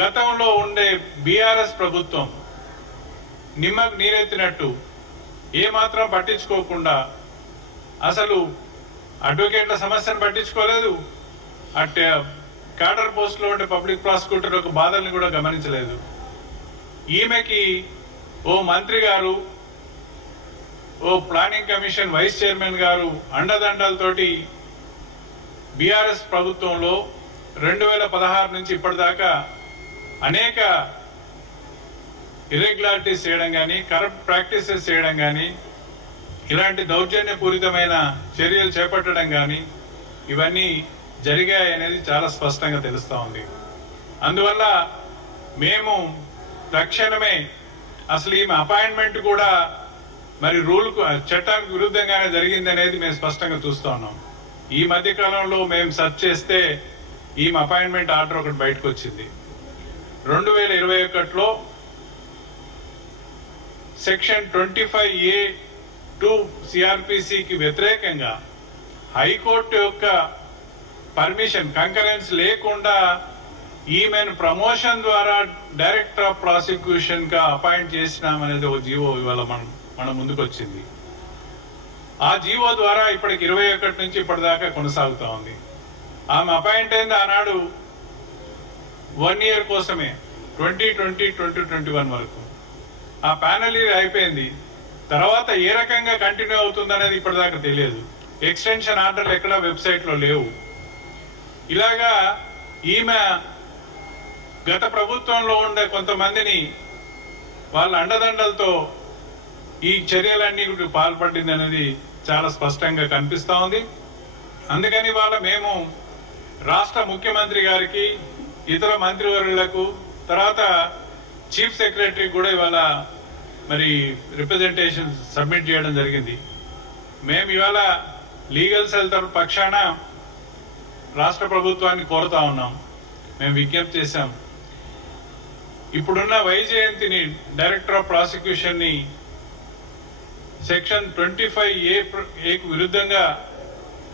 గతంలో ఉండే బీఆర్ఎస్ ప్రభుత్వం నిమ్మకు నీరెత్తినట్టు ఏమాత్రం పట్టించుకోకుండా అసలు అడ్వకేట్ల సమస్యను పట్టించుకోలేదు, అట్టే క్యాడర్ పోస్టులో ఉండే పబ్లిక్ ప్రాసిక్యూటర్ యొక్క బాధల్ని కూడా గమనించలేదు. ఈమెకి ఓ మంత్రి గారు, ఓ ప్లానింగ్ కమిషన్ వైస్ చైర్మన్ గారు అండదండలతోటి బీఆర్ఎస్ ప్రభుత్వంలో 2016 నుంచి ఇప్పటిదాకా అనేక ఇర్రెగ్యులారిటీస్ చేయడం కానీ, కరప్ట్ ప్రాక్టీసెస్ చేయడం కానీ, ఇలాంటి దౌర్జన్యపూరితమైన చర్యలు చేపట్టడం కానీ ఇవన్నీ జరిగాయి అనేది చాలా స్పష్టంగా తెలుస్తూ ఉంది. అందువల్ల మేము తక్షణమే అసలు ఈమె అపాయింట్మెంట్ కూడా మరి చట్టానికి విరుద్ధంగానే జరిగింది అనేది మేము స్పష్టంగా చూస్తూ ఉన్నాం. ఈ మధ్య కాలంలో మేము సెర్చ్ చేస్తే ఈమె అపాయింట్మెంట్ ఆర్డర్ ఒకటి బయటకు వచ్చింది. 2021లో సెక్షన్ 25A(2) సిఆర్పిసికి వ్యతిరేకంగా హైకోర్టు యొక్క పర్మిషన్ కంకరెన్స్ లేకుండా ఈమెను ప్రమోషన్ ద్వారా డైరెక్టర్ ఆఫ్ ప్రాసిక్యూషన్ గా అపాయింట్ చేసినామనేది ఒక జీవో ఇవాళ మన ముందుకు వచ్చింది. ఆ జీవో ద్వారా ఇప్పటికి 21 నుంచి ఇప్పటిదాకా కొనసాగుతా ఉంది. ఆమె అపాయింట్ అయింది ఆనాడు 1 year కోసమే, 2020-2021 వరకు. ఆ ప్యానల్ అయిపోయింది. తర్వాత ఏ రకంగా కంటిన్యూ అవుతుందనేది ఇప్పటిదాకా తెలియదు. ఎక్స్టెన్షన్ ఆర్డర్లు ఎక్కడ వెబ్సైట్ లో లేవు. ఇలాగా ఈమె గత ప్రభుత్వంలో ఉండే కొంతమందిని వాళ్ళ అండదండలతో ఈ చర్యలన్నీ పాల్పడింది అనేది చాలా స్పష్టంగా కనిపిస్తా ఉంది. అందుకని వాళ్ళ మేము రాష్ట్ర ముఖ్యమంత్రి గారికి, ఇతర మంత్రివర్యులకు, తర్వాత చీఫ్ సెక్రటరీ కూడా ఇవాళ మరి రిప్రజెంటేషన్ సబ్మిట్ చేయడం జరిగింది. మేము ఇవాళ లీగల్ సెల్ తరఫు పక్షాన రాష్ట్ర ప్రభుత్వాన్ని కోరుతా ఉన్నాం. మేము విజ్ఞప్తి చేశాం, ఇప్పుడున్న వైజయంతిని డైరెక్టర్ ఆఫ్ ప్రాసిక్యూషన్ ని సెక్షన్ 25A విరుద్ధంగా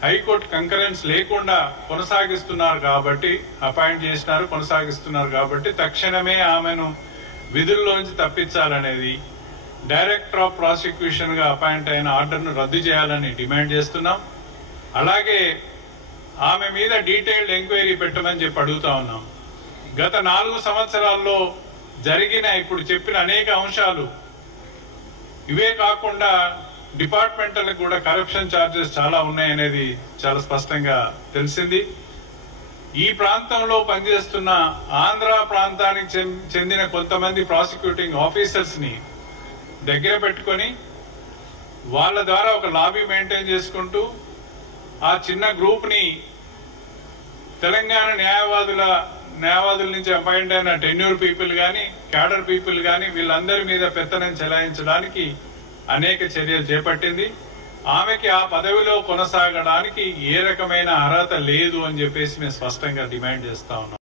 హైకోర్టు కంకరెన్స్ లేకుండా కొనసాగిస్తున్నారు కాబట్టి, అపాయింట్ చేసినారు, కొనసాగిస్తున్నారు కాబట్టి తక్షణమే ఆమెను విధుల్లోంచి తప్పించాలనేది, డైరెక్టర్ ఆఫ్ ప్రాసిక్యూషన్ గా అపాయింట్ అయిన ఆర్డర్ను రద్దు చేయాలని డిమాండ్ చేస్తున్నాం. అలాగే ఆమె మీద డీటెయిల్డ్ ఎంక్వైరీ పెట్టమని చెప్పి అడుగుతా ఉన్నాం. గత 4 సంవత్సరాల్లో జరిగిన ఇప్పుడు చెప్పిన అనేక అంశాలు ఇవే కాకుండా డిపార్ట్మెంటల్ కూడా కరప్షన్ ఛార్జెస్ చాలా ఉన్నాయనేది చాలా స్పష్టంగా తెలిసింది. ఈ ప్రాంతంలో పనిచేస్తున్న ఆంధ్ర ప్రాంతానికి చెందిన కొంతమంది ప్రాసిక్యూటింగ్ ఆఫీసర్స్ ని దగ్గర పెట్టుకొని వాళ్ళ ద్వారా ఒక లాబీ మెయింటైన్ చేసుకుంటూ ఆ చిన్న గ్రూప్ ని తెలంగాణ న్యాయవాదుల నుంచి అపాయింట్ అయిన టెన్యూర్ పీపుల్ గాని, క్యాడర్ పీపుల్ గాని వీళ్ళందరి మీద పెత్తనం చెలాయించడానికి అనేక చర్యలు చేపట్టింది. ఆమెకి ఆ పదవిలో కొనసాగడానికి ఏ రకమైన అర్హత లేదు అని చెప్పేసి మేము స్పష్టంగా డిమాండ్ చేస్తా ఉన్నాం.